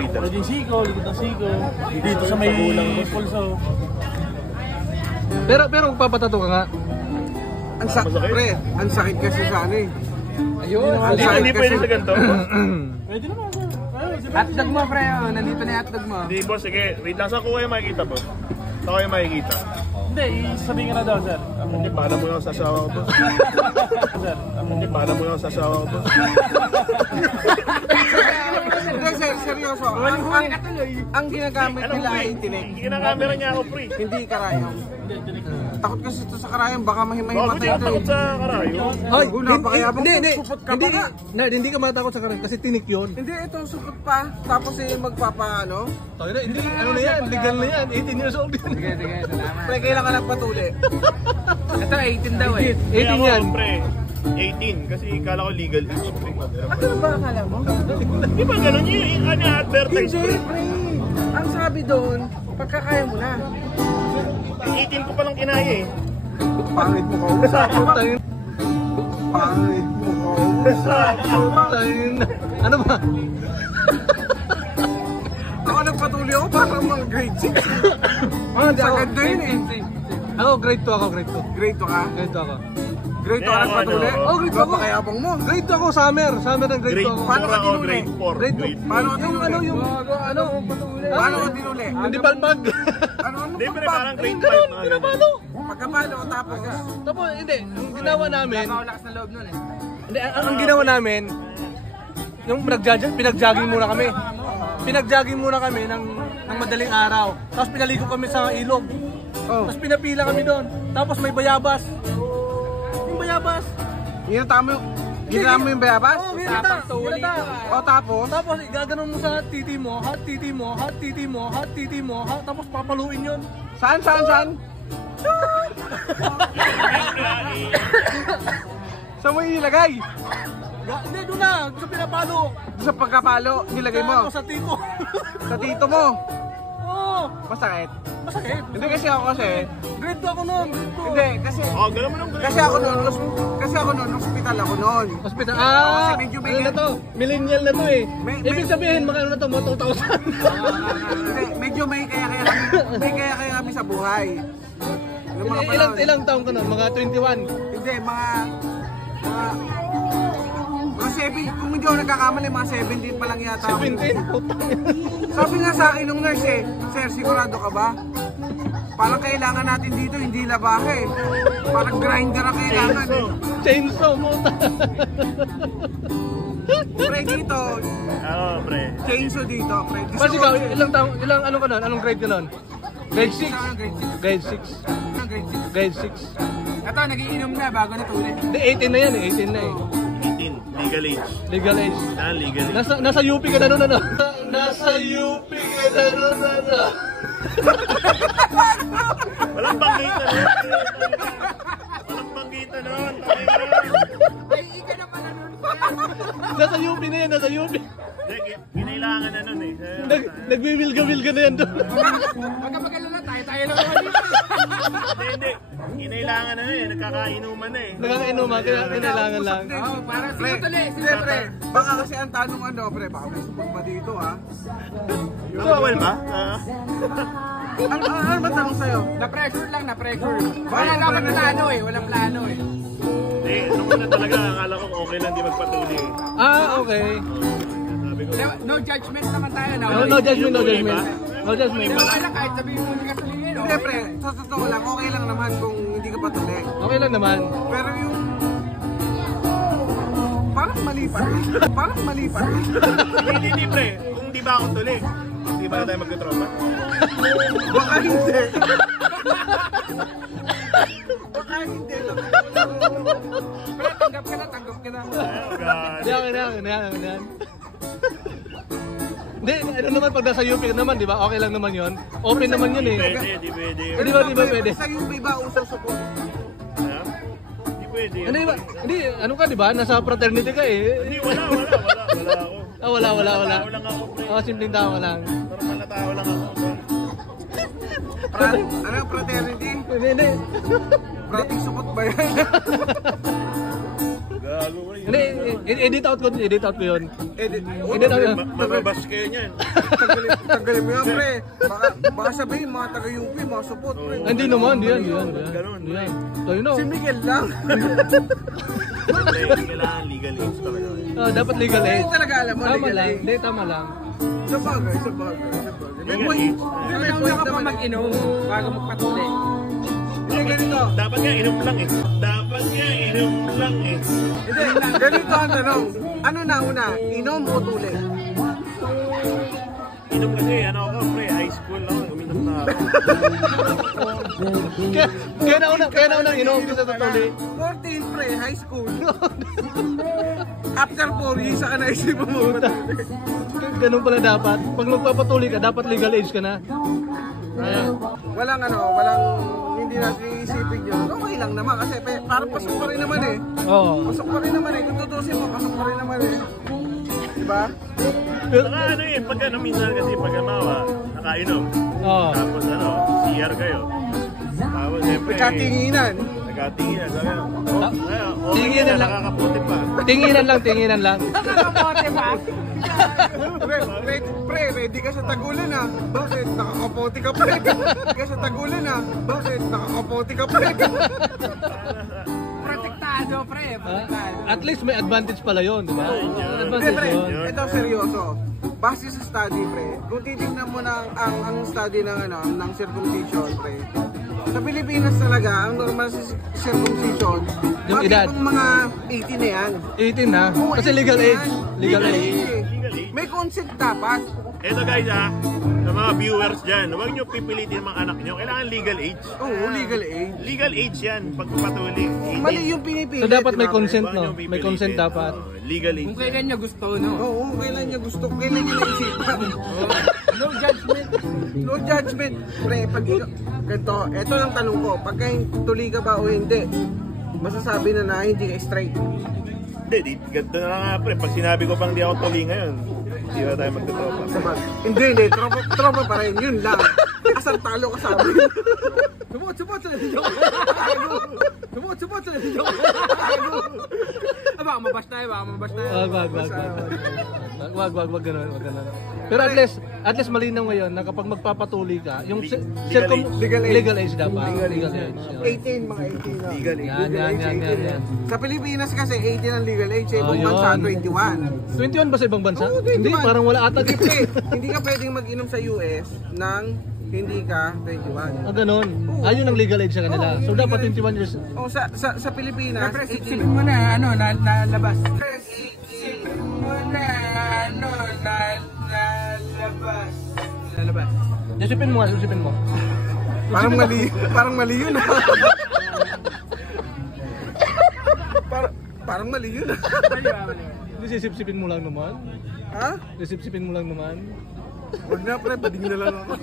dito? Pwedeng siko, likod ng siko. Dito sa may pulso. Pero magpapatato ka nga. Ang sakit kasi sa ano eh. Ayun. Hindi pwede sa ganito. Pwede naman sir. Hotdog mo pre, nandito na yung hotdog mo. Hindi boss, sige. Wait lang, saan ko kayo makikita boss? Saan kayo makikita? Hindi, isabihin ka na daw sir. Hindi, paano mo lang sa asawa ko boss? Sir, Hindi, paano mo lang sa asawa ko boss? Seryoso. Ang ginagamit nila ay tinik. Kinakamera niya ako, pre. Hindi karayong. Takot kasi ito sa karayong, baka Bakit mahimatay siya ito takot eh. sa karayo? Ay, napakayabang hindi. supot ka pa nga. Hindi ka matakot sa karin kasi tinik yun. Hindi, ito supot pa. Tapos eh, magpapaano. Hindi, ano na yan, legal na yan. 18 years old yan. Sige, salamat. Pre, kailangan nagpatuli. Ito, 18 daw eh. 18 yan. Pre, 18. Kasi kala ko legal age, pre. Ano ba akala mo? Di ba ganun yung advertise, Hindi, pre? pre. Ang sabi doon, pagkakaya mo na. 18 ko palang kinaya eh. Pangit mo kausap. Pangit mo kausap. Ano ba? Ako nagpatuli ako parang mga grade 6. Sa ganda yun eh. Ako, grade 2 ako, grade 2. Grade 2 ka? Grade 2 ako. Grade 2 ka nagpatuli? Oh, grade 2 ako. Napakayabang mo. Grade 2 ako, summer. Summer ng grade 2 ako. Paano ka tinuli? Grade 4. Grade 2. Paano ka tinuli? Paano ka tinuli? Hindi palpag. Ano Hindi, pre, pagpag? parang grade 5 Ganun, mga pinapalo. Pagkapalo, tapos Tapos, hindi. Ang ginawa namin, nakawalakas na loob nun eh. hindi, ang ginawa namin, yung pinag-jogging muna kami. Pinag-jogging muna kami ng madaling araw. Tapos pinaligo kami sa ilog. Tapos pinapila kami doon. Tapos may bayabas. Yung bayabas. Ginata mo yung bayabas? Oo, ginata. O tapos? Tapos igaganon mo sa titi mo, hot titi mo, hot titi mo, hot titi mo, tapos papaluin yun. Saan? Saan mo ilagay? Hindi, doon na, sa pinapalo. Sa pagkapalo, nilagay mo? Sa tito. Sa tito mo? Oo. Masakit? Masakit. Hindi kasi ako Grade 2 ako noon, grade 2. Hindi, kasi ganun mo nung grade. kasi ako noon, hospital ako noon. Hospital. Kasi medyo may Ano na to? Millennial na to eh. May- Ibig sabihin, magkano na to? Mga 2,000. Hindi, medyo may kaya kami sa buhay. Yung mga panahon. Ilang taong ka nun? Mga 21. Hindi, mga 7, kung hindi ako nagkakamali, mga 17 pa lang yata. 17? Putang ina. Sabi nga sa akin nung nurse eh, sir, sigurado ka ba? Parang kailangan natin dito, hindi labahe. Parang grinder ang kailangan eh. Chainsaw mo. Pre dito, Oo, pre. chainsaw dito, pre. Mas ikaw, ilang ano ka nun? Anong grade ka nun? Grade 6? Grade 6. Grade 6. Ito, nagiinom na bago natuli. Hindi, 18 na yan eh. 18 na eh. 18. Legal age. Legal age. Legal age. Nasa UP ka na nun ano? Nasa UP ka na nun ano? Walang banggita nun. Walang banggita nun. Ay, ika na pala nun. Nasa UP na yan, nasa UP. Kinailangan na nun eh. Nagwiwilga-wilga na yan doon. Magkapagalala tayo lang naman dito. Hindi. Kinailangan na eh. Nagkakainuman na eh. Nakakainuman, kaya kailangan lang. Oo, para sige tuloy, sige pre. Baka kasi ang tanong ano, pre, baka may support ba dito ha? Bawal ba? Ano ba tanong sa'yo? Na-pressure. Wala naman plano eh, walang plano eh. Hindi, nung una talaga, akala ko okay lang di magpatuloy eh. Okay. Sabi ko, No judgment naman tayo na. No judgment, no judgment. No judgment. Okay lang kahit sabihin mo ka tuloy eh. Hindi pre, sa totoo lang, okay lang naman kung hindi ka patuloy. Okay lang naman. Pero yung... Parang malipat. hindi pre. Kung di ba ako tuloy, di ba na tayo magkatropa? Baka hindi. Baka hindi. Pero tanggap ka na. Oh God. Hindi, okay na. Hindi, ano naman pag nasa UP naman, di ba? Okay lang naman yun. Open naman yun eh. Di pwede. Di ba pwede? Sa UP ba uso support? Di pwede. Hindi, ano ka, di ba? Nasa fraternity ka eh. Hindi, wala ako. Wala. Tao lang ako, pre. Simpleng tao lang. Normal na tao lang ako. Ano yung fraternity? Hindi. Prating support ba yan? Gago bago mo rin. Hindi, edit out ko yun. Edit. Edit out yun. Mababas kayo niyan. Tanggalin mo yan, pre. Baka sabihin, mga taga-UP, mga support, pre. Hindi naman, di yan. Ganun, Di yan. So, yun o. Si Miguel lang. Pre, kailangan legal age talaga. Dapat legal age. Hindi talaga alam mo, Tama legal lang, age. hindi, tama lang. Sa bagay. May Legal point. age. May point Una ka pa naman. mag-inom bago magpatuli. Hindi, ganito. Dapat nga inom lang eh. Hindi, ganito ang tanong. Ano na una, inom o tuli? Inom kasi, ano ako, pre, high school ako, uminom na ako. Kaya na unang inom kasi sa tuli. 14, pre, high school. After 4 years, saka naisipan mo matuli. Ganun pala dapat. Pag magpapatuloy ka, dapat legal age ka na. Ayan. Walang hindi natin iisipin yun. Okay lang naman kasi parang pasok pa rin naman eh. Oo. Pasok pa rin naman eh. Kung tutusin mo, pasok pa rin naman eh. Diba? Saka ano eh, pag ano, minsan kasi pag amawa, nakainom. Oo. Tapos ano, CR kayo. Tapos siyempre, Nagkatinginan. nagkatingin. Sabi, Tinginan lang. Nakakaputi pa. Tinginan lang. Pre, ready ka sa tagulan ah. Bakit? Nakakapote ka pre. Ready ka sa tagulan ah. Bakit? Nakakapote ka pre. Protektado, pre. Protektado. At least may advantage pala yun, di ba? Hindi Advantage pre, yun. ito seryoso. Base sa study pre, kung titignan mo na ang study ng ng circumcision pre. Sa Pilipinas talaga, ang normal sa circumcision, Yung edad. Yung mga 18 na yan. 18 na. Oo, Kasi 18 legal na age. yan. Legal age. Legal age. May consent dapat. Eto guys sa mga viewers dyan, huwag nyo pipilitin mga anak nyo. Kailangan legal age. Oo, legal age. Legal age yan, pagpapatuloy. Mali yung pinipilit. So dapat may diba, pre? consent, Huwag no? nyo May pipilitin. consent dapat. Oo, legal age. Kung kailan niya gusto, no? Oo, kailan niya gusto, kailan niya naisipan. No judgment. No judgment. Pre, pag ganito, eto lang tanong ko, pagka tuloy ka ba o hindi, masasabi na hindi ka straight. Hindi, ganito na lang nga pre. Pag sinabi ko pang di ako tuloy ngayon, hindi na tayo magtutropa. Sabag. Hindi, tropa pa rin, yun lang. Asang talo ka sa amin. Sumot sa ninyo. Sumot sa ninyo. Baka mabas tayo. Wag ganun. Pero at least malinaw ngayon na kapag magpapatuloy ka, yung legal age dapat. Legal age. 18, mga 18 na. Legal age. Yan. Sa Pilipinas kasi 18 ang legal age, ibang Oh, bansa yun. 21. 21 ba sa ibang bansa? Oo, 21. Hindi, parang wala ata. Hindi ka pwedeng mag-inom sa US ng hindi ka 21. Ganun. Ayun ang legal age sa kanila. Oo, So yung dapat legal 21 years. Oh, sa Pilipinas, Siyempre, 18. sipsipin mo na, nalabas. Sipsipin mo na, nalabas. Isipin mo. Parang mali yun. Parang mali yun. Hindi sisipsipin mo lang naman. Ha? Sisipsipin mo lang naman. Huwag na pre, bading na lang ako.